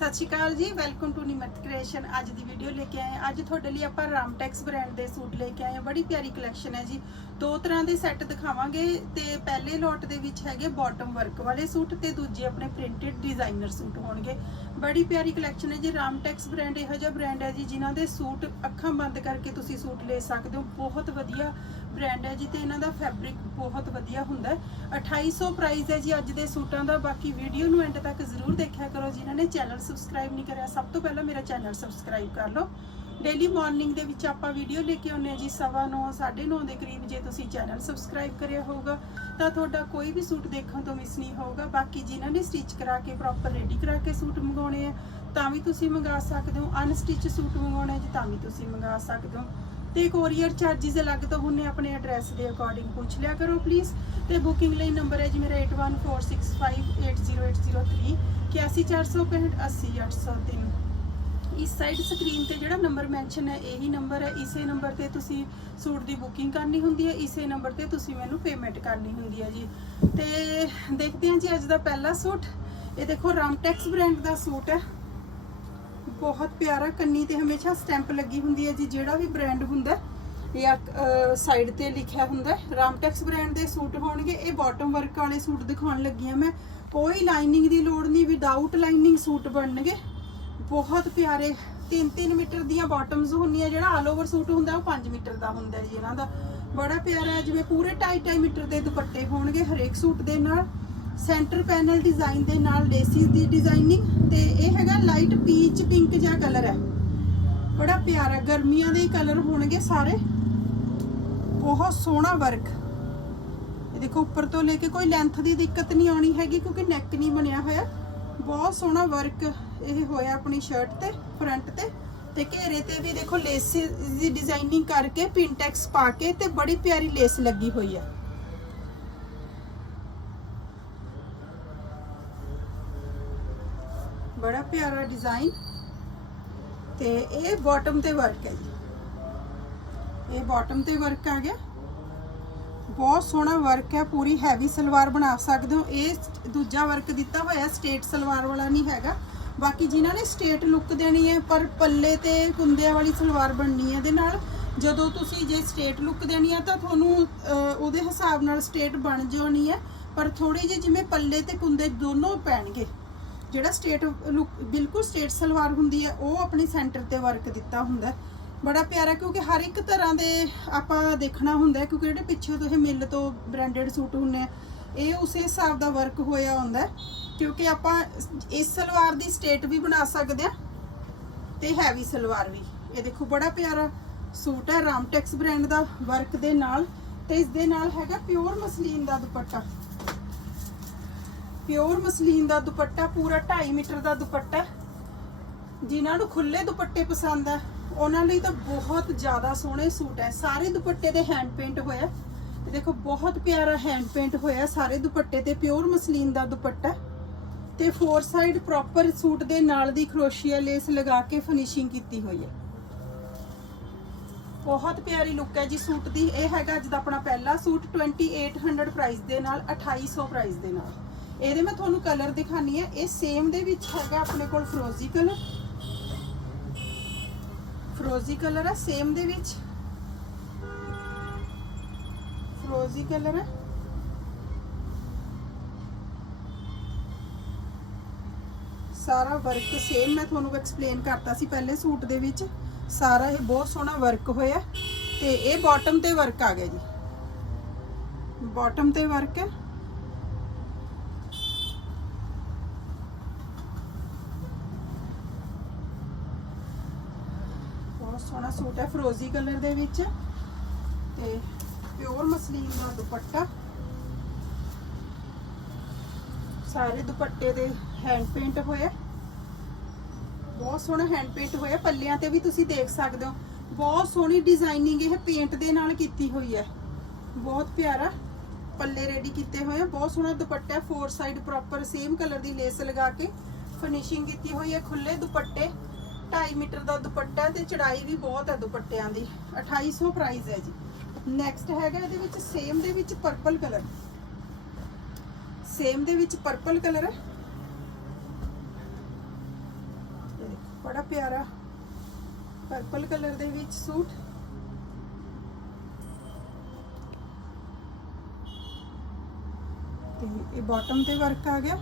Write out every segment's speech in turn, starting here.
ਸਤਿ ਸ਼੍ਰੀ ਅਕਾਲ ਜੀ welcome to Nimrat creation ਅੱਜ ਦੀ ਵੀਡੀਓ ਲੈ ਕੇ ਆਏ ਹਾਂ। ਅੱਜ ਤੁਹਾਡੇ ਲਈ ਆਪਾਂ ਰਾਮਟੈਕਸ ਬ੍ਰਾਂਡ ਦੇ ਸੂਟ ਲੈ ਕੇ ਆਏ ਹਾਂ। ਬੜੀ ਪਿਆਰੀ ਕਲੈਕਸ਼ਨ ਹੈ ਜੀ। ਦੋ ਤਰ੍ਹਾਂ ਦੇ ਸੈੱਟ ਦਿਖਾਵਾਂਗੇ। ਤੇ ਪਹਿਲੇ ਲੋਟ ਦੇ ਵਿੱਚ ਹੈਗੇ ਬਾਟਮ ਵਰਕ ਵਾਲੇ ਸੂਟ ਤੇ ਦੂਜੇ ਆਪਣੇ ਪ੍ਰਿੰਟਡ ਡਿਜ਼ਾਈਨਰ ਸੂਟ ਹੋਣਗੇ। ਬੜੀ ਪਿਆਰੀ ਕਲੈਕਸ਼ਨ ਹੈ ਜੀ। ਰਾਮਟੈਕਸ ਬ੍ਰਾਂਡ ਇਹੋ ਜਿਹਾ ਬ੍ਰਾਂਡ ਹੈ ਜੀ, ਜਿਨ੍ਹਾਂ ਦੇ ਸੂਟ ਅੱਖਾਂ ਬੰਦ ਕਰਕੇ ਤੁਸੀਂ ਸੂਟ ਲੈ ਸਕਦੇ ਹੋ। ਬਹੁਤ ਵਧੀਆ ਬ੍ਰਾਂਡ ਹੈ ਜੀ ਤੇ ਇਹਨਾਂ ਦਾ ਫੈਬਰਿਕ ਬਹੁਤ ਵਧੀਆ ਹੁੰਦਾ ਹੈ। 2800 ਪ੍ਰਾਈਸ ਹੈ ਜੀ ਅੱਜ ਦੇ ਸੂਟਾਂ ਦਾ। ਬਾਕੀ ਵੀਡੀਓ ਨੂੰ ਐਂਡ ਤੱਕ ਜ਼ਰੂਰ ਦੇਖਿਆ ਕਰੋ ਜਿਨ੍ਹਾਂ ਨੇ ਚੈਨਲ ਸਬਸਕ੍ਰਾਈਬ ਨਹੀਂ ਕਰਿਆ। ਸਭ ਤੋਂ ਪਹਿਲਾਂ ਮੇਰਾ ਚੈਨਲ ਸਬਸਕ੍ਰਾਈਬ ਕਰ ਲਓ। ਡੇਲੀ ਮਾਰਨਿੰਗ ਦੇ ਵਿੱਚ ਆਪਾਂ ਵੀਡੀਓ ਲੈ ਕੇ ਆਉਂਦੇ ਹਾਂ ਜੀ ਸਵਾ ਨੌ, ਸਾਢੇ 9:30 ਦੇ ਕਰੀਬ ਜੇ ਤੁਸੀਂ ਚੈਨਲ ਸਬਸਕ੍ਰਾਈਬ ਕਰਿਆ ਹੋਊਗਾ ਤਾਂ ਤੁਹਾਡਾ ਕੋਈ ਵੀ ਸੂਟ ਦੇਖਣ ਤੋਂ ਮਿਸ ਨਹੀਂ ਹੋਊਗਾ। ਬਾਕੀ ਜਿਨ੍ਹਾਂ ਨੇ ਸਟਿਚ ਕਰਾ ਕੇ ਪ੍ਰੋਪਰ ਰੈਡੀ ਕਰਾ ਕੇ ਸੂਟ ਮੰਗਾਉਣੇ ਆ ਤਾਂ ਵੀ ਤੁਸੀਂ ਮੰਗਾ ਸਕਦੇ ਹੋ। ਅਨਸਟਿਚ ਸੂਟ ਮੰਗਾਉਣੇ ਜੀ ਤਾਂ ਵੀ ਤੁਸੀਂ ਮੰਗਾ ਸਕਦੇ ਹੋ। ਤੇ ਕੋਰੀਅਰ ਚਾਰजेस ਅਲੱਗ ਤੋਂ ਹੁੰਨੇ ਆਪਣੇ ਐਡਰੈਸ ਦੇ ਅਕੋਰਡਿੰਗ ਪੁੱਛ ਲਿਆ ਕਰੋ ਪਲੀਜ਼ ਤੇ ਬੁਕਿੰਗ ਲਈ ਨੰਬਰ ਹੈ ਜੀ ਮੇਰਾ 8146580803 80465 ਇਸ ਸਾਈਡ ਸਕਰੀਨ ਤੇ ਜਿਹੜਾ ਨੰਬਰ ਮੈਂਸ਼ਨ ਹੈ, ਇਹੀ ਨੰਬਰ ਹੈ। ਇਸੇ ਨੰਬਰ ਤੇ ਤੁਸੀਂ ਸੂਟ ਦੀ ਬੁਕਿੰਗ ਕਰਨੀ ਹੁੰਦੀ ਹੈ, ਇਸੇ ਨੰਬਰ ਤੇ ਤੁਸੀਂ ਮੈਨੂੰ ਪੇਮੈਂਟ ਕਰਨੀ ਹੁੰਦੀ ਹੈ ਜੀ। ਤੇ ਦੇਖਦੇ ਹਾਂ ਜੀ ਅੱਜ ਦਾ ਪਹਿਲਾ ਸੂਟ। ਇਹ ਦੇਖੋ ਰਾਮਟੈਕਸ ਬ੍ਰਾਂਡ ਦਾ ਸੂਟ ਹੈ। ਬਹੁਤ ਪਿਆਰਾ ਕੰਨੀ ਤੇ ਹਮੇਸ਼ਾ ਸਟੈਂਪ ਲੱਗੀ ਹੁੰਦੀ ਹੈ ਜੀ ਜਿਹੜਾ ਵੀ ਬ੍ਰਾਂਡ ਹੁੰਦਾ ਜਾਂ ਸਾਈਡ ਤੇ ਲਿਖਿਆ ਹੁੰਦਾ ਹੈ, ਰਾਮਟੈਕਸ ਬ੍ਰਾਂਡ ਦੇ ਸੂਟ ਹੋਣਗੇ ਇਹ ਬਾਟਮ ਵਰਕ ਵਾਲੇ ਸੂਟ ਦਿਖਾਉਣ ਲੱਗੀ ਹਾਂ ਮੈਂ। ਕੋਈ ਲਾਈਨਿੰਗ ਦੀ ਲੋੜ ਨਹੀਂ ਵਿਦਆਊਟ ਲਾਈਨਿੰਗ ਸੂਟ ਬਣਨਗੇ। ਬਹੁਤ ਪਿਆਰੇ 3-3 ਮੀਟਰ ਦੀਆਂ ਬਾਟਮਸ ਹੁੰਦੀਆਂ ਜਿਹੜਾ ਆਲ ਓਵਰ ਸੂਟ ਹੁੰਦਾ ਉਹ 5 ਮੀਟਰ ਦਾ ਹੁੰਦਾ ਜੀ ਇਹਨਾਂ ਦਾ। ਬੜਾ ਪਿਆਰਾ ਹੈ ਜਿਵੇਂ ਪੂਰੇ 2.5 ਮੀਟਰ ਦੇ ਦੁਪੱਟੇ ਹੋਣਗੇ ਹਰੇਕ ਸੂਟ ਦੇ ਨਾਲ। ਸੈਂਟਰ ਪੈਨਲ ਡਿਜ਼ਾਈਨ ਦੇ ਨਾਲ ਲੇਸਿਸ ਦੀ ਡਿਜ਼ਾਈਨਿੰਗ ਲਾਈਟ ਪੀਚ ਪਿੰਕ ਜਿਹਾ ਕਲਰ ਹੈ। ਬੜਾ ਪਿਆਰਾ, ਗਰਮੀਆਂ ਦੇ ਹੀ ਕਲਰ ਹੋਣਗੇ ਸਾਰੇ। ਬਹੁਤ ਸੋਹਣਾ ਵਰਕ ਇਹ ਦੇਖੋ, ਉੱਪਰ ਤੋਂ ਲੈ ਕੇ ਕੋਈ ਲੈਂਥ ਦੀ ਦਿੱਕਤ ਨਹੀਂ ਆਉਣੀ ਹੈਗੀ, ਕਿਉਂਕਿ ਨੈਕ ਨਹੀਂ ਬਣਿਆ ਹੋਇਆ। ਬਹੁਤ ਸੋਹਣਾ ਵਰਕ ਇਹ ਹੋਇਆ ਆਪਣੀ ਸ਼ਰਟ ਤੇ ਫਰੰਟ ਤੇ। ਤੇ ਘੇਰੇ ਤੇ ਵੀ ਦੇਖੋ ਲੇਸ ਦੀ ਡਿਜ਼ਾਈਨਿੰਗ ਕਰਕੇ ਪਿੰਟੈਕਸ ਪਾ ਕੇ ਤੇ ਬੜੀ ਪਿਆਰੀ ਲੇਸ ਲੱਗੀ ਹੋਈ ਹੈ। ਬੜਾ ਪਿਆਰਾ ਡਿਜ਼ਾਈਨ ਤੇ ਇਹ ਬਾਟਮ ਤੇ ਵਰਕ ਹੈ ਜੀ। ਇਹ ਬਾਟਮ ਤੇ ਵਰਕ ਆ ਗਿਆ। ਬਹੁਤ ਸੋਹਣਾ ਵਰਕ ਹੈ, ਪੂਰੀ ਹੈਵੀ ਸਲਵਾਰ ਬਣਾ ਸਕਦੇ ਹੋ। ਇਹ ਦੂਜਾ ਵਰਕ ਦਿੱਤਾ ਹੋਇਆ ਸਟੇਟ ਸਲਵਾਰ ਵਾਲਾ ਨਹੀਂ ਹੈਗਾ। ਬਾਕੀ ਜਿਨ੍ਹਾਂ ਨੇ ਸਟੇਟ ਲੁੱਕ ਦੇਣੀ ਹੈ, ਪਰ ਪੱਲੇ ਤੇ ਕੁੰਦਿਆਂ ਵਾਲੀ ਸਲਵਾਰ ਬਣਨੀ ਹੈ, ਇਹਦੇ ਨਾਲ ਜਦੋਂ ਤੁਸੀਂ ਜੇ ਸਟੇਟ ਲੁੱਕ ਦੇਣੀ ਹੈ ਤਾਂ ਤੁਹਾਨੂੰ ਉਹਦੇ ਹਿਸਾਬ ਨਾਲ ਸਟੇਟ ਬਣ ਜਾਣੀ ਹੈ। ਪਰ ਥੋੜੀ ਜਿਹੀ ਜਿਵੇਂ ਪੱਲੇ ਤੇ ਕੁੰਦੇ ਦੋਨੋਂ ਪੈਣਗੇ। ਜਿਹੜਾ ਸਟੇਟ ਲੁੱਕ ਬਿਲਕੁਲ ਸਟੇਟ ਸਲਵਾਰ ਹੁੰਦੀ ਹੈ, ਉਹ ਆਪਣੇ ਸੈਂਟਰ ਤੇ ਵਰਕ ਦਿੱਤਾ ਹੁੰਦਾ ਬੜਾ ਪਿਆਰਾ, ਕਿਉਂਕਿ ਹਰ ਇੱਕ ਤਰ੍ਹਾਂ ਦੇ ਆਪਾਂ ਦੇਖਣਾ ਹੁੰਦਾ ਕਿਉਂਕਿ ਜਿਹੜੇ ਪਿੱਛੇ ਤੋਂ ਇਹ ਮਿਲ ਤੋਂ ਬ੍ਰਾਂਡਡ ਸੂਟ ਹੁੰਨੇ ਆ, ਇਹ ਉਸੇ ਹਿਸਾਬ ਦਾ ਵਰਕ ਹੋਇਆ ਹੁੰਦਾ ਕਿਉਂਕਿ ਆਪਾਂ ਇਸ ਸਲਵਾਰ ਦੀ ਸਟੇਟ ਵੀ ਬਣਾ ਸਕਦੇ ਆ ਤੇ ਹੈਵੀ ਸਲਵਾਰ ਵੀ। ਇਹ ਦੇਖੋ, ਬੜਾ ਪਿਆਰਾ ਸੂਟ ਹੈ ਰਾਮਟੈਕਸ ਬ੍ਰਾਂਡ ਦਾ ਵਰਕ ਦੇ ਨਾਲ, ਤੇ ਇਸ ਦੇ ਨਾਲ ਹੈਗਾ ਪਿਓਰ ਮਸਲੀਨ ਦਾ ਦੁਪੱਟਾ। ਪਿਓਰ ਮਸਲੀਨ ਦਾ ਦੁਪੱਟਾ, ਪੂਰਾ 2.5 ਮੀਟਰ ਦਾ ਦੁਪੱਟਾ। ਜਿਨ੍ਹਾਂ ਨੂੰ ਖੁੱਲੇ ਦੁਪੱਟੇ ਪਸੰਦ ਆ, ਉਹਨਾਂ ਲਈ ਤਾਂ ਬਹੁਤ ਜ਼ਿਆਦਾ ਸੋਹਣੇ ਸੂਟ ਹੈ ਸਾਰੇ ਦੁਪੱਟੇ ਦੇ ਹੈਂਡ ਪੇਂਟ ਹੋਇਆ। ਇਹ ਦੇਖੋ, ਬਹੁਤ ਪਿਆਰਾ ਹੈਂਡ ਪੇਂਟ ਹੋਇਆ ਸਾਰੇ ਦੁਪੱਟੇ ਤੇ, ਪਿਓਰ ਮਸਲੀਨ ਦਾ ਦੁਪੱਟਾ। ਤੇ ਫੋਰ ਸਾਈਡ ਪ੍ਰੋਪਰ ਸੂਟ ਦੇ ਨਾਲ ਦੀ ਖਰੋਸ਼ੀਆ ਲੇਸ ਲਗਾ ਕੇ ਫਿਨਿਸ਼ਿੰਗ ਕੀਤੀ ਹੋਈ ਹੈ ਬਹੁਤ ਪਿਆਰੀ ਲੁੱਕ ਹੈ ਜੀ ਸੂਟ ਦੀ। ਇਹ ਹੈਗਾ ਅੱਜ ਦਾ ਆਪਣਾ ਪਹਿਲਾ ਸੂਟ 2800 ਪ੍ਰਾਈਸ ਦੇ ਨਾਲ 2800 ਪ੍ਰਾਈਸ ਦੇ ਨਾਲ। ਇਹਦੇ ਮੈਂ ਤੁਹਾਨੂੰ ਕਲਰ ਦਿਖਾਨੀ ਹੈ ਇਹ ਸੇਮ ਦੇ ਵਿੱਚ ਹੈਗਾ ਆਪਣੇ ਕੋਲ ਫਰੋਜ਼ੀ ਕਲਰ ਫਰੋਜ਼ੀ ਕਲਰ ਹੈ ਸੇਮ ਦੇ ਵਿੱਚ। ਫਰੋਜ਼ੀ ਕਲਰ ਹੈ ਸਾਰਾ ਵਰਕ ਸੇਮ ਮੈਂ ਤੁਹਾਨੂੰ ਐਕਸਪਲੇਨ ਕਰਤਾ ਸੀ ਪਹਿਲੇ ਸੂਟ ਦੇ ਵਿੱਚ। ਸਾਰਾ ਇਹ ਬਹੁਤ ਸੋਹਣਾ ਵਰਕ ਹੋਇਆ। ਤੇ ਇਹ ਬਾਟਮ ਤੇ ਵਰਕ ਆ ਗਿਆ ਜੀ। ਬਾਟਮ ਤੇ ਵਰਕ ਹੈ ਬਹੁਤ ਸੋਹਣਾ ਸੂਟ ਹੈ ਫਰੋਜ਼ੀ ਕਲਰ ਦੇ ਵਿੱਚ ਤੇ ਪਿਓਰ ਮਸਲੀਨ ਦਾ ਦੁਪੱਟਾ। ਸਾਰੇ ਦੁਪੱਟੇ ਦੇ ਹੈਂਡ ਪੇਂਟ ਹੋਇਆ ਬਹੁਤ ਸੋਹਣਾ ਹੈਂਡ ਪੇਂਟ ਹੋਇਆ। ਪੱਲਿਆਂ ਤੇ ਵੀ ਤੁਸੀਂ ਦੇਖ ਸਕਦੇ ਹੋ। ਬਹੁਤ ਸੋਹਣੀ ਡਿਜ਼ਾਈਨਿੰਗ ਇਹ ਪੇਂਟ ਦੇ ਨਾਲ ਕੀਤੀ ਹੋਈ ਹੈ। ਬਹੁਤ ਪਿਆਰਾ ਪੱਲੇ ਰੈਡੀ ਕੀਤੇ ਹੋਏ ਆ। ਬਹੁਤ ਸੋਹਣਾ ਦੁਪੱਟਾ ਹੈ। Four side proper same colour ਦੀ ਲੇਸ ਲਗਾ ਕੇ ਫਿਨਿਸ਼ਿੰਗ ਕੀਤੀ ਹੋਈ ਹੈ। ਖੁੱਲੇ ਦੁਪੱਟੇ। 2.5 ਮੀਟਰ ਦਾ ਦੁਪੱਟਾ ਤੇ ਚੜਾਈ ਵੀ ਬਹੁਤ ਹੈ ਦੁਪੱਟਿਆਂ ਦੀ। 2800 ਪ੍ਰਾਈਸ ਹੈ ਜੀ। ਨੈਕਸਟ ਹੈਗਾ ਇਹਦੇ ਵਿੱਚ ਸੇਮ ਦੇ ਵਿੱਚ ਪਰਪਲ ਕਲਰ ਸੇਮ ਦੇ ਵਿੱਚ ਪਰਪਲ ਕਲਰ ਹੈ। ਬੜਾ ਪਿਆਰਾ ਪਰਪਲ ਕਲਰ ਦੇ ਵਿੱਚ ਸੂਟ। ਤੇ ਇਹ ਬਾਟਮ ਤੇ ਵਰਕ ਆ ਗਿਆ।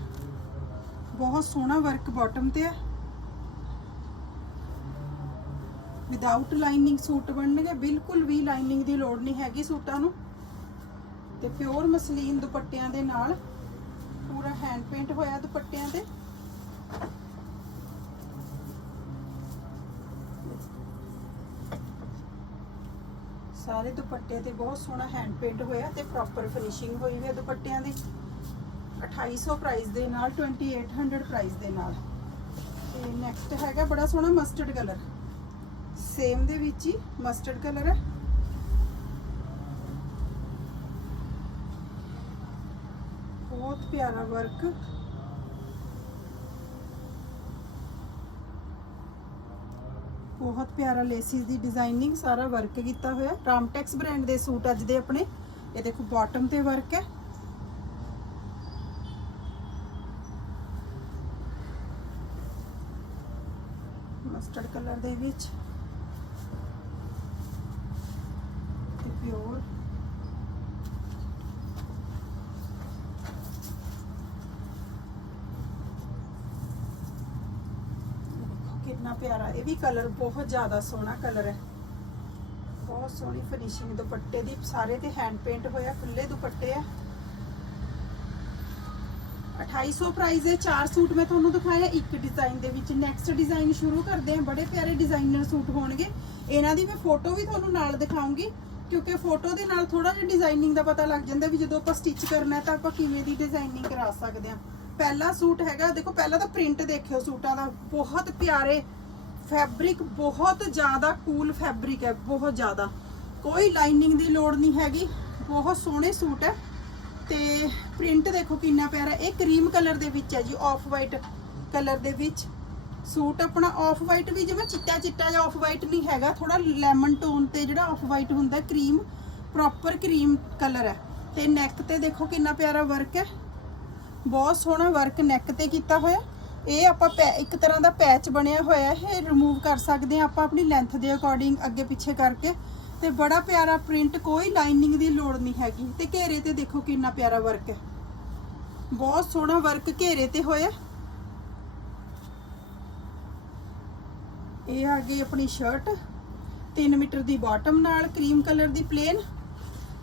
ਬਹੁਤ ਸੋਹਣਾ ਵਰਕ ਬਾਟਮ ਤੇ ਹੈ। ਵਿਦਆਊਟ ਲਾਈਨਿੰਗ ਸੂਟ ਬਣਨਗੇ, ਬਿਲਕੁਲ ਵੀ ਲਾਈਨਿੰਗ ਦੀ ਲੋੜ ਨਹੀਂ ਹੈਗੀ ਸੂਟਾਂ ਨੂੰ। ਤੇ ਪਿਓਰ ਮਸਲੀਨ ਦੁਪੱਟਿਆਂ ਦੇ ਨਾਲ ਪੂਰਾ ਹੈਂਡ ਪੇਂਟ ਹੋਇਆ ਦੁਪੱਟਿਆਂ ਤੇ। ਸਾਰੇ ਦੁਪੱਟੇ ਤੇ ਬਹੁਤ ਸੋਹਣਾ ਹੈਂਡ ਪੇਂਟ ਹੋਇਆ ਤੇ ਪ੍ਰੋਪਰ ਫਿਨਿਸ਼ਿੰਗ ਹੋਈ ਹੋਈ ਹੈ ਦੁਪੱਟਿਆਂ ਦੀ। 2800 ਪ੍ਰਾਈਸ ਦੇ ਨਾਲ 2800 ਪ੍ਰਾਈਸ ਦੇ ਨਾਲ। ਤੇ ਨੈਕਸਟ ਹੈਗਾ ਬੜਾ ਸੋਹਣਾ ਮਸਟਰਡ ਕਲਰ ਸੇਮ ਦੇ ਵਿੱਚ ਹੀ ਮਸਟਰਡ ਕਲਰ ਹੈ। ਬਹੁਤ ਪਿਆਰਾ ਵਰਕ ਬਹੁਤ ਪਿਆਰਾ ਲੇਸਿਸ ਦੀ ਡਿਜ਼ਾਈਨਿੰਗ ਸਾਰਾ ਵਰਕ ਕੀਤਾ ਹੋਇਆ। ਰਾਮਟੈਕਸ ਬ੍ਰਾਂਡ ਦੇ ਸੂਟ ਅੱਜ ਦੇ ਆਪਣੇ। ਇਹ ਦੇਖੋ ਬਾਟਮ ਤੇ ਵਰਕ ਹੈ। ਮਸਟਰਡ ਕਲਰ ਦੇ ਵਿੱਚ ਤੇ ਪਿਓਰ ਕਿੰਨਾ ਪਿਆਰਾ, ਇਹ ਵੀ ਕਲਰ ਬਹੁਤ ਜ਼ਿਆਦਾ ਸੋਹਣਾ ਕਲਰ ਹੈ। ਬਹੁਤ ਸੋਹਣੀ ਫਿਨਿਸ਼ਿੰਗ ਦੁਪੱਟੇ ਦੀ, ਸਾਰੇ ਤੇ ਹੈਂਡ ਪੇਂਟ ਹੋਇਆ ਖੁੱਲੇ ਦੁਪੱਟੇ ਆ। 2800 ਪ੍ਰਾਈਸ ਹੈ ਚਾਰ ਸੂਟ ਮੈਂ ਤੁਹਾਨੂੰ ਦਿਖਾਇਆ ਇੱਕ ਡਿਜ਼ਾਈਨ ਦੇ ਵਿੱਚ ਨੈਕਸਟ ਡਿਜ਼ਾਈਨ ਸ਼ੁਰੂ ਕਰਦੇ ਹਾਂ ਬੜੇ ਪਿਆਰੇ ਡਿਜ਼ਾਈਨਰ ਸੂਟ ਹੋਣਗੇ। ਇਹਨਾਂ ਦੀ ਮੈਂ ਫੋਟੋ ਵੀ ਤੁਹਾਨੂੰ ਨਾਲ ਦਿਖਾਉਂਗੀ, ਕਿਉਂਕਿ ਫੋਟੋ ਦੇ ਨਾਲ ਥੋੜਾ ਜਿਹਾ ਡਿਜ਼ਾਈਨਿੰਗ ਦਾ ਪਤਾ ਲੱਗ ਜਾਂਦਾ ਵੀ ਜਦੋਂ ਆਪਾਂ ਸਟਿਚ ਕਰਨਾ ਹੈ ਤਾਂ ਆਪਾਂ ਕਿਵੇਂ ਦੀ ਡਿਜ਼ਾਈਨਿੰਗ ਕਰਾ ਸਕਦੇ ਹਾਂ। ਪਹਿਲਾ ਸੂਟ ਹੈਗਾ, ਦੇਖੋ ਪਹਿਲਾਂ ਤਾਂ ਪ੍ਰਿੰਟ ਦੇਖਿਓ ਸੂਟਾਂ ਦਾ, ਬਹੁਤ ਪਿਆਰੇ ਫੈਬਰਿਕ ਬਹੁਤ ਜ਼ਿਆਦਾ ਕੂਲ ਫੈਬਰਿਕ ਹੈ, ਬਹੁਤ ਜ਼ਿਆਦਾ। ਕੋਈ ਲਾਈਨਿੰਗ ਦੀ ਲੋੜ ਨਹੀਂ ਹੈਗੀ, ਬਹੁਤ ਸੋਹਣੇ ਸੂਟ ਹੈ। ਤੇ ਪ੍ਰਿੰਟ ਦੇਖੋ ਕਿੰਨਾ ਪਿਆਰਾ, ਇਹ ਕਰੀਮ ਕਲਰ ਦੇ ਵਿੱਚ ਹੈ ਜੀ ਆਫ ਵਾਈਟ ਕਲਰ ਦੇ ਵਿੱਚ। ਸੂਟ ਆਪਣਾ ਆਫ ਵਾਈਟ ਵੀ ਜਿਵੇਂ ਚਿੱਟਾ ਚਿੱਟਾ ਜਿਹਾ ਆਫ ਵਾਈਟ ਨਹੀਂ ਹੈਗਾ ਥੋੜਾ ਲੈਮਨ ਟੋਨ ਤੇ ਜਿਹੜਾ ਆਫ ਵਾਈਟ ਹੁੰਦਾ ਕਰੀਮ ਪ੍ਰੋਪਰ ਕਰੀਮ ਕਲਰ ਹੈ। ਤੇ ਨੈਕ ਤੇ ਦੇਖੋ ਕਿੰਨਾ ਪਿਆਰਾ ਵਰਕ ਹੈ। ਬਹੁਤ ਸੋਹਣਾ ਵਰਕ ਨੈਕ ਤੇ ਕੀਤਾ ਹੋਇਆ। ਇਹ ਆਪਾਂ ਪੈ- ਇੱਕ ਤਰ੍ਹਾਂ ਦਾ ਪੈਚ ਬਣਿਆ ਹੋਇਆ, ਇਹ ਰਿਮੂਵ ਕਰ ਸਕਦੇ ਹਾਂ ਆਪਾਂ ਆਪਣੀ ਲੈਂਥ ਦੇ ਅਕੋਰਡਿੰਗ ਅੱਗੇ ਪਿੱਛੇ ਕਰਕੇ। ਤੇ ਬੜਾ ਪਿਆਰਾ ਪ੍ਰਿੰਟ ਕੋਈ ਲਾਈਨਿੰਗ ਦੀ ਲੋੜ ਨਹੀਂ ਹੈਗੀ। ਤੇ ਘੇਰੇ ਤੇ ਦੇਖੋ ਕਿੰਨਾ ਪਿਆਰਾ ਵਰਕ ਹੈ। ਬਹੁਤ ਸੋਹਣਾ ਵਰਕ ਘੇਰੇ ਤੇ ਹੋਇਆ। ਇਹ ਆ ਗਈ ਆਪਣੀ ਸ਼ਰਟ 3 ਮੀਟਰ ਦੀ ਬਾਟਮ ਨਾਲ ਕਰੀਮ ਕਲਰ ਦੀ ਪਲੇਨ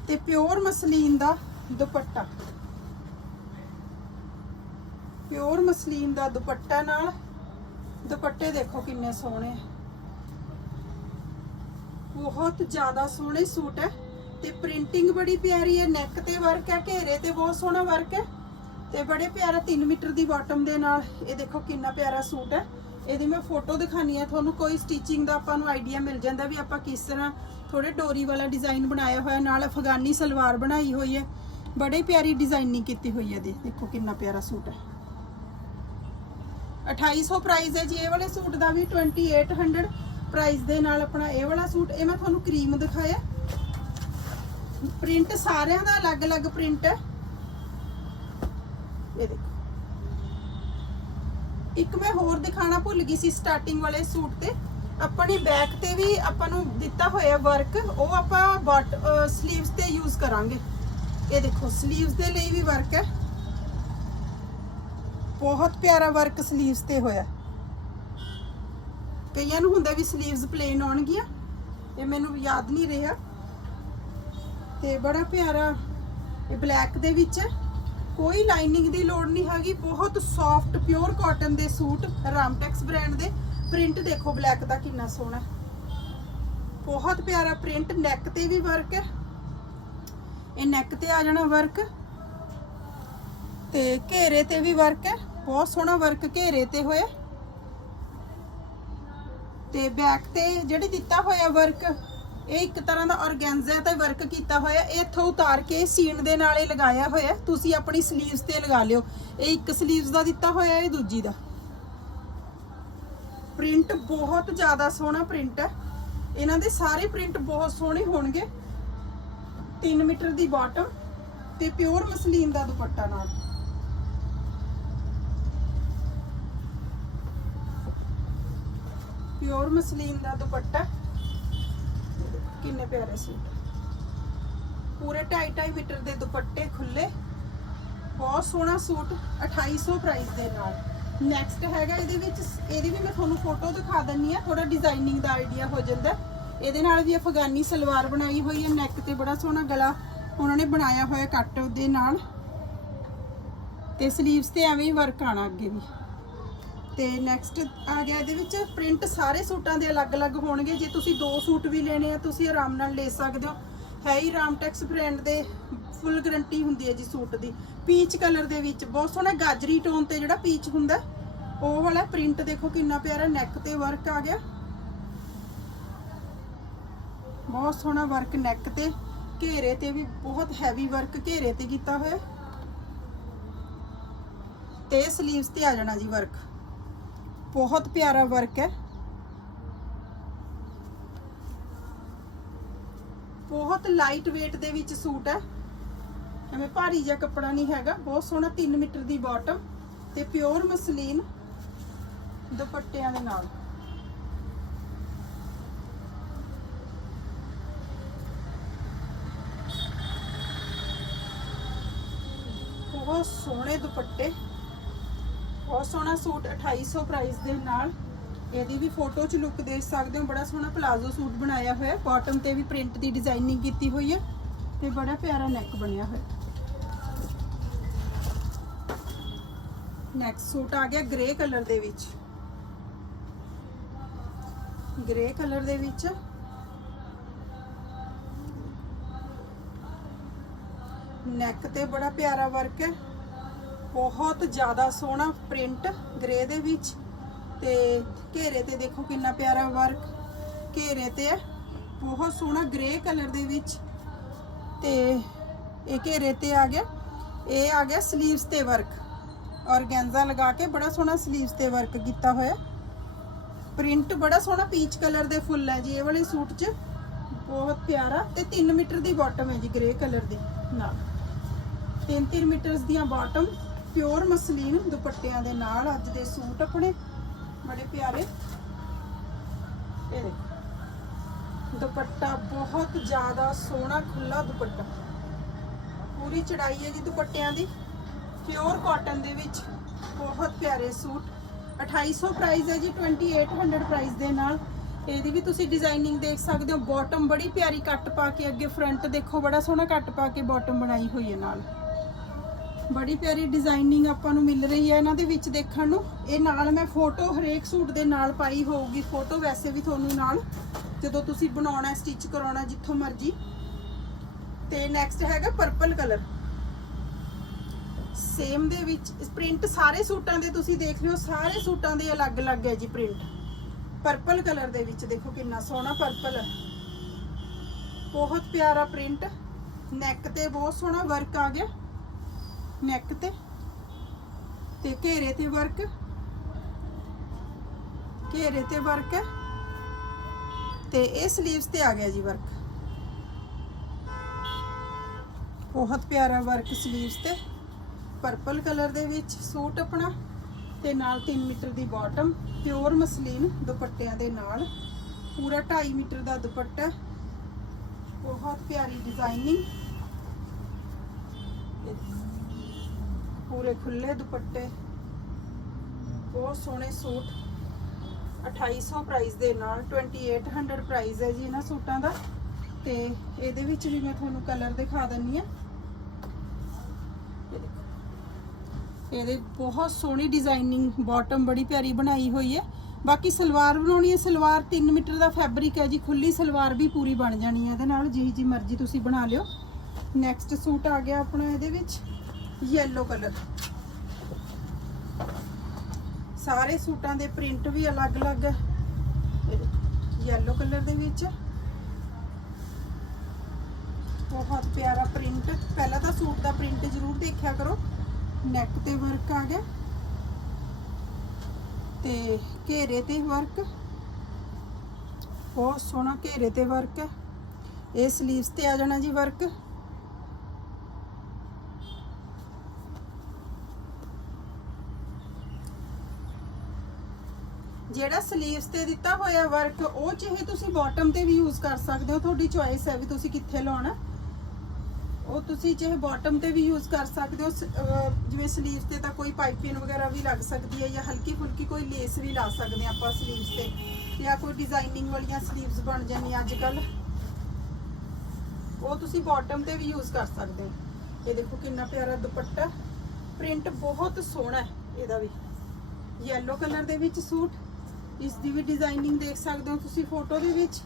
ਤੇ ਪਿਓਰ ਮਸਲੀਨ ਦਾ ਦੁਪੱਟਾ। ਪਿਓਰ ਮਸਲੀਨ ਦਾ ਦੁਪੱਟਾ ਨਾਲ। ਦੁਪੱਟੇ ਦੇਖੋ ਕਿੰਨੇ ਸੋਹਣੇ। ਬਹੁਤ ਜ਼ਿਆਦਾ ਸੋਹਣੇ ਸੂਟ ਹੈ। ਤੇ ਪ੍ਰਿੰਟਿੰਗ ਬੜੀ ਪਿਆਰੀ ਹੈ। ਨੈਕ ਤੇ ਵਰਕ ਹੈ, ਘੇਰੇ ਤੇ ਬਹੁਤ ਸੋਹਣਾ ਵਰਕ ਹੈ। ਤੇ ਬੜੇ ਪਿਆਰਾ 3 ਮੀਟਰ ਦੀ ਬਾਟਮ ਦੇ ਨਾਲ ਇਹ ਦੇਖੋ ਕਿੰਨਾ ਪਿਆਰਾ ਸੂਟ ਹੈ। ਇਹਦੀ ਮੈਂ ਫੋਟੋ ਦਿਖਾਣੀ ਹੈ। ਤੁਹਾਨੂੰ ਕੋਈ ਸਟਿਚਿੰਗ ਦਾ ਆਪਾਂ ਨੂੰ ਆਈਡੀਆ ਮਿਲ ਜਾਂਦਾ ਵੀ ਆਪਾਂ ਕਿਸ ਤਰ੍ਹਾਂ ਥੋੜੇ ਡੋਰੀ ਵਾਲਾ ਡਿਜ਼ਾਈਨ ਬਣਾਇਆ ਹੋਇਆ। ਨਾਲ ਅਫਗਾਨੀ ਸਲਵਾਰ ਬਣਾਈ ਹੋਈ ਹੈ। ਬੜੇ ਪਿਆਰੀ ਡਿਜ਼ਾਈਨਿੰਗ ਕੀਤੀ ਹੋਈ ਹੈ ਦੇਖੋ ਕਿੰਨਾ ਪਿਆਰਾ ਸੂਟ ਹੈ। 2800 ਪ੍ਰਾਈਸ ਹੈ ਜੀ, ਇਹ ਵਾਲੇ ਸੂਟ ਦਾ ਵੀ 2800 ਪ੍ਰਾਈਸ ਦੇ ਨਾਲ ਆਪਣਾ ਇਹ ਵਾਲਾ ਸੂਟ, ਇਹ ਮੈਂ ਤੁਹਾਨੂੰ ਕਰੀਮ ਦਿਖਾਇਆ। ਪ੍ਰਿੰਟ ਸਾਰਿਆਂ ਦਾ ਅਲੱਗ-ਅਲੱਗ ਪ੍ਰਿੰਟ ਹੈ। ਇਹ ਦੇਖੋ। ਇੱਕ ਮੈਂ ਹੋਰ ਦਿਖਾਣਾ ਭੁੱਲ ਗਈ ਸੀ ਸਟਾਰਟਿੰਗ ਵਾਲੇ ਸੂਟ ਤੇ। ਆਪਣੀ ਬੈਕ ਤੇ ਵੀ ਆਪਾਂ ਨੂੰ ਦਿੱਤਾ ਹੋਇਆ ਵਰਕ ਉਹ ਆਪਾਂ ਬਟ 슬ੀਵਸ ਤੇ ਯੂਜ਼ ਕਰਾਂਗੇ। ਇਹ ਦੇਖੋ 슬ੀਵਸ ਦੇ ਲਈ ਵੀ ਵਰਕ ਹੈ। ਬਹੁਤ ਪਿਆਰਾ ਵਰਕ 슬ੀਵਸ ਤੇ ਹੋਇਆ। ਕਈਆਂ ਨੂੰ ਹੁੰਦਾ ਵੀ 슬ੀਵਸ ਪਲੇਨ ਆਉਣਗੀਆਂ, ਇਹ ਮੈਨੂੰ ਯਾਦ ਨਹੀਂ ਰਿਹਾ। ਤੇ ਬੜਾ ਪਿਆਰਾ, ਇਹ ਬਲੈਕ ਦੇ ਵਿੱਚ ਹੈ। ਕੋਈ ਲਾਈਨਿੰਗ ਦੀ ਲੋੜ ਨਹੀਂ ਹੈਗੀ, ਬਹੁਤ ਸੌਫਟ ਪਿਓਰ ਕਾਟਨ ਦੇ ਸੂਟ ਰਾਮਟੈਕਸ ਬ੍ਰਾਂਡ ਦੇ। ਪ੍ਰਿੰਟ ਦੇਖੋ ਬਲੈਕ ਦਾ ਕਿੰਨਾ ਸੋਹਣਾ ਬਹੁਤ ਪਿਆਰਾ ਪ੍ਰਿੰਟ ਨੈਕ ਤੇ ਵੀ ਵਰਕ ਹੈ। ਇਹ ਨੈਕ ਤੇ ਆ ਜਾਣਾ ਵਰਕ ਤੇ ਘੇਰੇ ਤੇ ਵੀ ਵਰਕ ਹੈ। ਬਹੁਤ ਸੋਹਣਾ ਵਰਕ ਘੇਰੇ ਤੇ ਹੋਇਆ। ਤੇ ਬੈਕ ਤੇ ਜਿਹੜੀ ਦਿੱਤਾ ਹੋਇਆ ਵਰਕ ਇਹ ਇੱਕ ਤਰ੍ਹਾਂ ਦਾ ਆਰਗੈਂਜ਼ਾ ਤੇ ਵਰਕ ਕੀਤਾ ਹੋਇਆ। ਇਹ ਇੱਥੋਂ ਉਤਾਰ ਕੇ ਸੀਨ ਦੇ ਨਾਲ ਇਹ ਲਗਾਇਆ ਹੋਇਆ। ਤੁਸੀਂ ਆਪਣੀ 슬ੀਵਸ ਤੇ ਲਗਾ ਲਿਓ। ਇਹ ਇੱਕ 슬ੀਵਸ ਦਾ ਦਿੱਤਾ ਹੋਇਆ, ਇਹ ਦੂਜੀ ਦਾ। ਪ੍ਰਿੰਟ ਬਹੁਤ ਜ਼ਿਆਦਾ ਸੋਹਣਾ ਪ੍ਰਿੰਟ ਹੈ। ਇਹਨਾਂ ਦੇ ਸਾਰੇ ਪ੍ਰਿੰਟ ਬਹੁਤ ਸੋਹਣੇ ਹੋਣਗੇ। 3 ਮੀਟਰ ਦੀ ਬਾਟਮ ਤੇ ਪਿਓਰ ਮਸਲੀਨ ਦਾ ਦੁਪੱਟਾ ਨਾਲ। ਪਿਓਰ ਮਸਲੀਨ ਦਾ ਦੁਪੱਟਾ। ਕਿੰਨੇ ਪਿਆਰੇ ਸੂਟ। ਪੂਰੇ 2.5 ਮੀਟਰ ਦੇ ਦੁਪੱਟੇ ਖੁੱਲੇ। ਬਹੁਤ ਸੋਹਣਾ ਸੂਟ 2800 ਪ੍ਰਾਈਸ ਦੇ ਨਾਲ। ਨੈਕਸਟ ਹੈਗਾ ਇਹਦੇ ਵਿੱਚ, ਇਹਦੀ ਵੀ ਮੈਂ ਤੁਹਾਨੂੰ ਫੋਟੋ ਦਿਖਾ ਦਿੰਨੀ ਆ ਥੋੜਾ ਡਿਜ਼ਾਈਨਿੰਗ ਦਾ ਆਈਡੀਆ ਹੋ ਜਾਂਦਾ। ਇਹਦੇ ਨਾਲ ਵੀ ਅਫਗਾਨੀ ਸਲਵਾਰ ਬਣਾਈ ਹੋਈ ਹੈ ਨੈਕ ਤੇ ਬੜਾ ਸੋਹਣਾ ਗਲਾ ਉਹਨਾਂ ਨੇ ਬਣਾਇਆ ਹੋਇਆ ਕੱਟ ਦੇ ਨਾਲ। ਤੇ 슬ੀਵਸ ਤੇ ਐਵੇਂ ਹੀ ਵਰਕ ਆਣਾ ਅੱਗੇ ਵੀ। ਤੇ ਨੈਕਸਟ ਆ ਗਿਆ ਇਹਦੇ ਵਿੱਚ ਪ੍ਰਿੰਟ ਸਾਰੇ ਸੂਟਾਂ ਦੇ ਅਲੱਗ-ਅਲੱਗ ਹੋਣਗੇ। ਜੇ ਤੁਸੀਂ ਦੋ ਸੂਟ ਵੀ ਲੈਣੇ ਆ, ਤੁਸੀਂ ਆਰਾਮ ਨਾਲ ਲੈ ਸਕਦੇ ਹੋ। ਹੈ ਹੀ ਰਾਮਟੈਕਸ ਬ੍ਰਾਂਡ ਦੇ ਫੁੱਲ ਗਰੰਟੀ ਹੁੰਦੀ ਹੈ ਜੀ ਸੂਟ ਦੀ। ਪੀਚ ਕਲਰ ਦੇ ਵਿੱਚ ਬਹੁਤ ਸੋਹਣਾ ਗਾਜਰੀ ਟੋਨ ਤੇ ਜਿਹੜਾ ਪੀਚ ਹੁੰਦਾ, ਉਹ ਵਾਲਾ ਪ੍ਰਿੰਟ ਦੇਖੋ ਕਿੰਨਾ ਪਿਆਰਾ ਨੈਕ ਤੇ ਵਰਕ ਆ ਗਿਆ। ਬਹੁਤ ਸੋਹਣਾ ਵਰਕ ਨੈਕ ਤੇ, ਘੇਰੇ ਤੇ ਵੀ ਬਹੁਤ ਹੈਵੀ ਵਰਕ ਘੇਰੇ ਤੇ ਕੀਤਾ ਹੋਇਆ। ਤੇ 슬ੀਵਸ ਤੇ ਆ ਜਾਣਾ ਜੀ ਵਰਕ ਬਹੁਤ ਪਿਆਰਾ ਵਰਕ ਹੈ। ਬਹੁਤ ਲਾਈਟ weight ਦੇ ਵਿੱਚ ਸੂਟ ਹੈ। ਐਵੇਂ ਭਾਰੀ ਜਿਹਾ ਕੱਪੜਾ ਨਹੀਂ ਹੈਗਾ। ਬਹੁਤ ਸੋਹਣਾ 3 ਮੀਟਰ ਦੀ ਬਾਟਮ ਤੇ ਪਿਓਰ ਮਸਲੀਨ ਦੁਪੱਟਿਆਂ ਦੇ ਨਾਲ। ਬਹੁਤ ਸੋਹਣੇ ਦੁਪੱਟੇ। ਬਹੁਤ ਸੋਹਣਾ ਸੂਟ 2800 ਪ੍ਰਾਈਸ ਦੇ ਨਾਲ। ਇਹਦੀ ਵੀ ਫੋਟੋ ਚ ਲੁੱਕ ਦੇਖ ਸਕਦੇ ਹੋ, ਬੜਾ ਸੋਹਣਾ ਪਲਾਜ਼ੋ ਸੂਟ ਬਣਾਇਆ ਹੋਇਆ ਬਾਟਮ ਤੇ ਵੀ ਪ੍ਰਿੰਟ ਦੀ ਡਿਜ਼ਾਈਨਿੰਗ ਕੀਤੀ ਹੋਈ ਹੈ ਤੇ ਬੜਾ ਪਿਆਰਾ ਨੈਕ ਬਣਿਆ ਹੋਇਆ ਨੈਕਸਟ ਸੂਟ ਆ ਗਿਆ ਗ੍ਰੇ ਕਲਰ ਦੇ ਵਿੱਚ। ਗ੍ਰੇ ਕਲਰ ਦੇ ਵਿੱਚ। ਨੈਕ ਤੇ ਬੜਾ ਪਿਆਰਾ ਵਰਕ ਹੈ। ਬਹੁਤ ਜ਼ਿਆਦਾ ਸੋਹਣਾ ਪ੍ਰਿੰਟ ਗ੍ਰੇ ਦੇ ਵਿੱਚ। ਤੇ ਘੇਰੇ ਤੇ ਦੇਖੋ ਕਿੰਨਾ ਪਿਆਰਾ ਵਰਕ ਘੇਰੇ ਤੇ ਹੈ, ਬਹੁਤ ਸੋਹਣਾ ਗ੍ਰੇ ਕਲਰ ਦੇ ਵਿੱਚ। ਤੇ ਇਹ ਘੇਰੇ ਤੇ ਆ ਗਿਆ, ਇਹ ਆ ਗਿਆ 슬ੀਵਸ ਤੇ ਵਰਕ ਔਰਗੈਂਜ਼ਾ ਲਗਾ ਕੇ ਬੜਾ ਸੋਹਣਾ 슬ੀਵਸ ਤੇ ਵਰਕ ਕੀਤਾ ਹੋਇਆ। ਪ੍ਰਿੰਟ ਬੜਾ ਸੋਹਣਾ ਪੀਚ ਕਲਰ ਦੇ ਫੁੱਲ ਹੈ ਜੀ, ਇਹ ਵਾਲੇ ਸੂਟ 'ਚ। ਬਹੁਤ ਪਿਆਰਾ ਤੇ 3 ਮੀਟਰ ਦੀ ਬਾਟਮ ਹੈ ਜੀ ਗ੍ਰੇ ਕਲਰ ਦੀ ਨਾਲ। 3-3 ਮੀਟਰਸ ਦੀਆਂ ਬਾਟਮ ਪਿਓਰ ਮਸਲੀਨ ਦੁਪੱਟਿਆਂ ਦੇ ਨਾਲ ਅੱਜ ਦੇ ਸੂਟ ਆਪਣੇ ਬੜੇ ਪਿਆਰੇ। ਇਹ ਦੇਖੋ, ਦੁਪੱਟਾ ਬਹੁਤ ਜ਼ਿਆਦਾ ਸੋਹਣਾ ਖੁੱਲਾ ਦੁਪੱਟਾ। ਪੂਰੀ ਚੜਾਈ ਹੈ ਜੀ ਦੁਪੱਟਿਆਂ ਦੀ। ਪਿਓਰ ਕਾਟਨ ਦੇ ਵਿੱਚ ਬਹੁਤ ਪਿਆਰੇ ਸੂਟ। 2800 ਪ੍ਰਾਈਸ ਹੈ ਜੀ 2800 ਪ੍ਰਾਈਸ ਦੇ ਨਾਲ। ਇਹਦੀ ਵੀ ਤੁਸੀਂ ਡਿਜ਼ਾਈਨਿੰਗ ਦੇਖ ਸਕਦੇ ਹੋ। ਬਾਟਮ ਬੜੀ ਪਿਆਰੀ ਕੱਟ ਪਾ ਕੇ ਅੱਗੇ ਫਰੰਟ ਦੇਖੋ, ਬੜਾ ਸੋਹਣਾ ਕੱਟ ਪਾ ਕੇ ਬਾਟਮ ਬਣਾਈ ਹੋਈ ਹੈ ਨਾਲ। ਬੜੀ ਪਿਆਰੀ ਡਿਜ਼ਾਈਨਿੰਗ ਆਪਾਂ ਨੂੰ ਮਿਲ ਰਹੀ ਹੈ ਇਹਨਾਂ ਦੇ ਵਿੱਚ ਦੇਖਣ ਨੂੰ। ਇਹ ਨਾਲ ਮੈਂ ਫੋਟੋ ਹਰੇਕ ਸੂਟ ਦੇ ਨਾਲ ਪਾਈ ਹੋਊਗੀ। ਫੋਟੋ ਵੈਸੇ ਵੀ ਤੁਹਾਨੂੰ ਨਾਲ, ਜਦੋਂ ਤੁਸੀਂ ਬਣਾਉਣਾ ਸਟਿਚ ਕਰਾਉਣਾ ਜਿੱਥੋਂ ਮਰਜ਼ੀ। ਤੇ ਨੈਕਸਟ ਹੈਗਾ ਪਰਪਲ ਕਲਰ ਸੇਮ ਦੇ ਵਿੱਚ ਪ੍ਰਿੰਟ ਸਾਰੇ ਸੂਟਾਂ ਦੇ ਤੁਸੀਂ ਦੇਖ ਰਹੇ ਹੋ, ਸਾਰੇ ਸੂਟਾਂ ਦੇ ਅਲੱਗ-ਅਲੱਗ ਹੈ ਜੀ ਪ੍ਰਿੰਟ ਪਰਪਲ ਕਲਰ ਦੇ ਵਿੱਚ ਦੇਖੋ ਕਿੰਨਾ ਸੋਹਣਾ ਪਰਪਲ ਹੈ। ਬਹੁਤ ਪਿਆਰਾ ਪ੍ਰਿੰਟ ਨੈਕ ਤੇ ਬਹੁਤ ਸੋਹਣਾ ਵਰਕ ਆ ਗਿਆ। ਨੈਕ ਤੇ ਤੇ ਘੇਰੇ ਤੇ ਵਰਕ ਘੇਰੇ ਤੇ ਵਰਕ ਹੈ। ਤੇ ਇਹ 슬ੀਵਸ ਤੇ ਆ ਗਿਆ ਜੀ ਵਰਕ ਬਹੁਤ ਪਿਆਰਾ ਵਰਕ 슬ੀਵਸ ਤੇ। ਪਰਪਲ ਕਲਰ ਦੇ ਵਿੱਚ ਸੂਟ ਆਪਣਾ ਤੇ ਨਾਲ 3 ਮੀਟਰ ਦੀ ਬਾਟਮ ਪਿਓਰ ਮਸਲੀਨ ਦੁਪੱਟਿਆਂ ਦੇ ਨਾਲ। ਪੂਰਾ 2.5 ਮੀਟਰ ਦਾ ਦੁਪੱਟਾ। ਬਹੁਤ ਪਿਆਰੀ ਡਿਜ਼ਾਈਨਿੰਗ ਪੂਰੇ ਖੁੱਲੇ ਦੁਪੱਟੇ। ਬਹੁਤ ਸੋਹਣੇ ਸੂਟ। 2800 ਪ੍ਰਾਈਸ ਦੇ ਨਾਲ 2800 ਪ੍ਰਾਈਸ ਹੈ ਜੀ ਇਹਨਾਂ ਸੂਟਾਂ ਦਾ। ਤੇ ਇਹਦੇ ਵਿੱਚ ਵੀ ਮੈਂ ਤੁਹਾਨੂੰ ਕਲਰ ਦਿਖਾ ਦਿੰਨੀ ਆ ਇਹਦੇ ਬਹੁਤ ਸੋਹਣੀ ਡਿਜ਼ਾਈਨਿੰਗ ਬਾਟਮ ਬੜੀ ਪਿਆਰੀ ਬਣਾਈ ਹੋਈ ਹੈ। ਬਾਕੀ ਸਲਵਾਰ ਬਣਾਉਣੀ ਹੈ, ਸਲਵਾਰ 3 ਮੀਟਰ ਦਾ ਫੈਬਰਿਕ ਹੈ ਜੀ। ਖੁੱਲੀ ਸਲਵਾਰ ਵੀ ਪੂਰੀ ਬਣ ਜਾਣੀ ਹੈ ਇਹਦੇ ਨਾਲ। ਜਿਹੀ ਜੀ ਮਰਜ਼ੀ ਤੁਸੀਂ ਬਣਾ ਲਿਓ। ਨੈਕਸਟ ਸੂਟ ਆ ਗਿਆ ਆਪਣਾ ਇਹਦੇ ਵਿੱਚ। ਯੈਲੋ ਕਲਰ ਸਾਰੇ ਸੂਟਾਂ ਦੇ ਪ੍ਰਿੰਟ ਵੀ ਅਲੱਗ-ਅਲੱਗ ਹੈ। ਯੈਲੋ ਕਲਰ ਦੇ ਵਿੱਚ। ਬਹੁਤ ਪਿਆਰਾ ਪ੍ਰਿੰਟ ਪਹਿਲਾਂ ਤਾਂ ਸੂਟ ਦਾ ਪ੍ਰਿੰਟ ਜ਼ਰੂਰ ਦੇਖਿਆ ਕਰੋ। ਨੈਕ ਤੇ ਵਰਕ ਆ ਗਿਆ। ਤੇ ਘੇਰੇ ਤੇ ਵਰਕ ਬਹੁਤ ਸੋਹਣਾ ਘੇਰੇ ਤੇ ਵਰਕ ਹੈ। ਇਹ 슬ੀਵਸ ਤੇ ਆ ਜਾਣਾ ਜੀ ਵਰਕ ਜਿਹੜਾ ਸਲੀਵਸ ਤੇ ਦਿੱਤਾ ਹੋਇਆ ਵਰਕ ਉਹ ਚਾਹੇ ਤੁਸੀਂ ਬਾਟਮ ਤੇ ਵੀ ਯੂਜ਼ ਕਰ ਸਕਦੇ ਹੋ। ਤੁਹਾਡੀ ਚੋਇਸ ਹੈ ਵੀ ਤੁਸੀਂ ਕਿੱਥੇ ਲਾਉਣਾ। ਉਹ ਤੁਸੀਂ ਚਾਹੇ ਬਾਟਮ ਤੇ ਵੀ ਯੂਜ਼ ਕਰ ਸਕਦੇ ਹੋ। ਜਿਵੇਂ 슬ੀਵਸ ਤੇ ਤਾਂ ਕੋਈ ਪਾਈਪਿੰਗ ਵਗੈਰਾ ਵੀ ਲੱਗ ਸਕਦੀ ਹੈ ਜਾਂ ਹਲਕੀ ਫੁਲਕੀ ਕੋਈ ਲੇਸ ਵੀ ਲਾ ਸਕਦੇ ਆਪਾਂ 슬ੀਵਸ ਤੇ। ਜਾਂ ਕੋਈ ਡਿਜ਼ਾਈਨਿੰਗ ਵਾਲੀਆਂ ਸਲੀਵਸ ਬਣ ਜਾਂਦੀਆਂ ਅੱਜ ਕੱਲ ਉਹ ਤੁਸੀਂ ਬਾਟਮ ਤੇ ਵੀ ਯੂਜ਼ ਕਰ ਸਕਦੇ ਹੋ। ਇਹ ਦੇਖੋ ਕਿੰਨਾ ਪਿਆਰਾ ਦੁਪੱਟਾ। ਪ੍ਰਿੰਟ ਬਹੁਤ ਸੋਹਣਾ ਹੈ ਇਹਦਾ ਵੀ। ਯੈਲੋ ਕਲਰ ਦੇ ਵਿੱਚ ਸੂਟ। ਇਸ ਦੀ ਵੀ ਡਿਜ਼ਾਈਨਿੰਗ ਦੇਖ ਸਕਦੇ ਹੋ ਤੁਸੀਂ ਫੋਟੋ ਦੇ ਵਿੱਚ।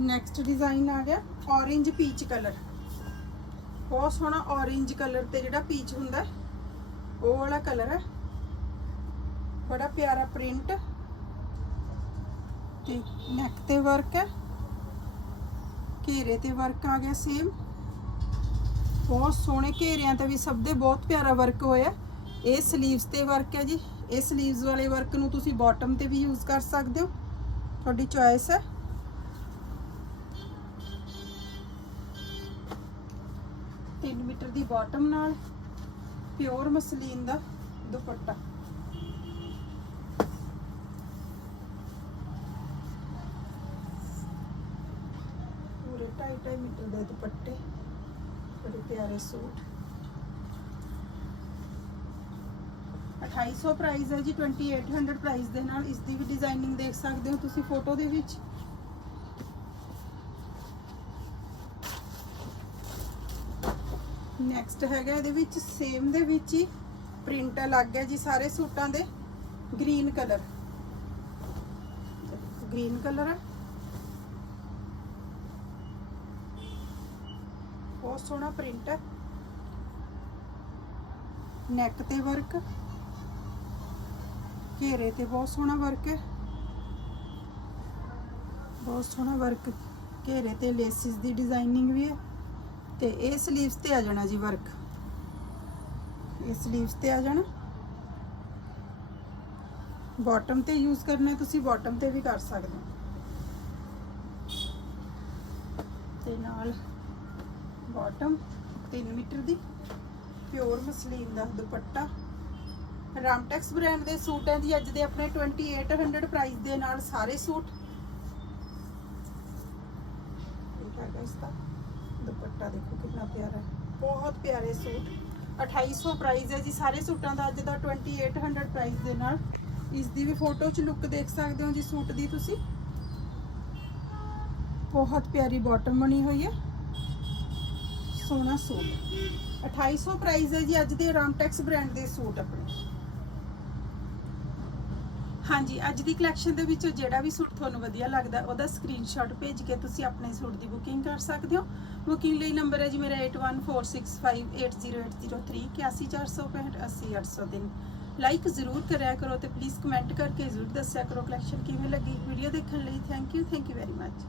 ਨੈਕਸਟ ਡਿਜ਼ਾਈਨ ਆ ਗਿਆ, orange ਪੀਚ ਕਲਰ ਬਹੁਤ ਸੋਹਣਾ orange ਕਲਰ ਤੇ ਜਿਹੜਾ ਪੀਚ ਹੁੰਦਾ, ਉਹ ਵਾਲਾ ਕਲਰ ਹੈ ਬੜਾ ਪਿਆਰਾ ਪ੍ਰਿੰਟ ਤੇ ਨੈਕ ਤੇ ਵਰਕ ਹੈ ਘੇਰੇ ਤੇ ਵਰਕ ਆ ਗਿਆ ਸੇਮ ਬਹੁਤ ਸੋਹਣੇ ਘੇਰਿਆਂ ਤੇ ਵੀ ਸਭ ਦੇ ਬਹੁਤ ਪਿਆਰਾ ਵਰਕ ਹੋਇਆ। ਇਹ 슬ੀਵਸ ਤੇ ਵਰਕ ਹੈ ਜੀ। ਇਹ 슬ੀਵਸ ਵਾਲੇ ਵਰਕ ਨੂੰ ਤੁਸੀਂ ਬਾਟਮ ਤੇ ਵੀ ਯੂਜ਼ ਕਰ ਸਕਦੇ ਹੋ। ਤੁਹਾਡੀ ਚੁਆਇਸ ਹੈ। ਮੀਟਰ ਦੀ ਬਾਟਮ ਨਾਲ ਪਿਓਰ ਮਸਲੀਨ ਦਾ ਦੁਪੱਟਾ। ਪੂਰੇ 2.5 ਮੀਟਰ ਦੇ ਦੁਪੱਟੇ। ਬੜੇ ਪਿਆਰੇ ਸੂਟ। 2800 ਪ੍ਰਾਈਸ ਹੈ ਜੀ 2800 ਪ੍ਰਾਈਸ ਦੇ ਨਾਲ। ਇਸ ਦੀ ਵੀ ਡਿਜ਼ਾਈਨਿੰਗ ਦੇਖ ਸਕਦੇ ਹੋ ਤੁਸੀਂ ਫੋਟੋ ਦੇ ਵਿੱਚ। ਨੈਕਸਟ ਹੈਗਾ ਇਹਦੇ ਵਿੱਚ ਸੇਮ ਦੇ ਵਿੱਚ ਹੀ ਪ੍ਰਿੰਟ ਲੱਗ ਗਿਆ ਜੀ ਸਾਰੇ ਸੂਟਾਂ ਦੇ। ਗ੍ਰੀਨ ਕਲਰ ਗ੍ਰੀਨ ਕਲਰ ਹੈ। ਬਹੁਤ ਸੋਹਣਾ ਪ੍ਰਿੰਟ ਹੈ। ਨੈਕ ਤੇ ਵਰਕ ਘੇਰੇ ਤੇ ਬਹੁਤ ਸੋਹਣਾ ਵਰਕ ਹੈ। ਬਹੁਤ ਸੋਹਣਾ ਵਰਕ ਘੇਰੇ ਤੇ ਲੇਸਿਸ ਦੀ ਡਿਜ਼ਾਈਨਿੰਗ ਵੀ ਹੈ ਤੇ ਇਹ 슬ੀਵਸ ਤੇ ਆ ਜਾਣਾ ਜੀ ਵਰਕ ਇਹ 슬ੀਵਸ ਤੇ ਆ ਜਾਣਾ। ਬਾਟਮ ਤੇ ਯੂਜ਼ ਕਰਨਾ ਤੁਸੀਂ ਬਾਟਮ ਤੇ ਵੀ ਕਰ ਸਕਦੇ ਹੋ। ਤੇ ਨਾਲ ਬਾਟਮ 3 ਮੀਟਰ ਦੀ ਪਿਓਰ ਮਸਲੀਨ ਦਾ ਦੁਪੱਟਾ। ਰਾਮਟੈਕਸ ਬ੍ਰਾਂਡ ਦੇ ਸੂਟਾਂ ਦੀ ਅੱਜ ਦੇ ਆਪਣੇ 2800 ਪ੍ਰਾਈਸ ਦੇ ਨਾਲ ਸਾਰੇ ਸੂਟ। ਇਹ ਹੈਗਾ ਇਸ ਦਾ ਦੁਪੱਟਾ, ਦੇਖੋ ਕਿੰਨਾ ਪਿਆਰਾ ਹੈ। ਬਹੁਤ ਪਿਆਰੇ ਸੂਟ। 2800 ਪ੍ਰਾਈਸ ਹੈ ਜੀ, ਸਾਰੇ ਸੂਟਾਂ ਦਾ ਅੱਜ ਦਾ 2800 ਪ੍ਰਾਈਸ ਦੇ ਨਾਲ। ਇਸ ਦੀ ਵੀ ਫੋਟੋ ਚ ਲੁੱਕ ਦੇਖ ਸਕਦੇ ਹੋ ਜੀ ਸੂਟ ਦੀ ਤੁਸੀਂ। ਬਹੁਤ ਪਿਆਰੀ ਬਾਟਮ ਬਣੀ ਹੋਈ ਹੈ। ਸੋਹਣਾ ਸੂਟ। 2800 ਪ੍ਰਾਈਸ ਹੈ ਜੀ ਅੱਜ ਦੇ ਰਾਮਟੈਕਸ ਬ੍ਰਾਂਡ ਦੇ ਸੂਟ ਆਪਣੇ। ਹਾਂਜੀ, ਅੱਜ ਦੀ ਕਲੈਕਸ਼ਨ ਦੇ ਵਿੱਚੋਂ ਜਿਹੜਾ ਵੀ ਸੂਟ ਤੁਹਾਨੂੰ ਵਧੀਆ ਲੱਗਦਾ, ਉਹਦਾ ਸਕਰੀਨਸ਼ਾਟ ਭੇਜ ਕੇ ਤੁਸੀਂ ਆਪਣੇ ਸੂਟ ਦੀ ਬੁਕਿੰਗ ਕਰ ਸਕਦੇ ਹੋ। ਬੁਕਿੰਗ ਲਈ ਨੰਬਰ ਹੈ ਜੀ ਮੇਰਾ 8146580803 80465 ਲਾਈਕ ਜ਼ਰੂਰ ਕਰਿਆ ਕਰੋ ਤੇ ਪਲੀਜ਼ ਕਮੈਂਟ ਕਰਕੇ ਜ਼ਰੂਰ ਦੱਸਿਆ ਕਰੋ ਕਲੈਕਸ਼ਨ ਕਿਵੇਂ ਲੱਗੀ। ਵੀਡੀਓ ਦੇਖਣ ਲਈ thank you thank you very much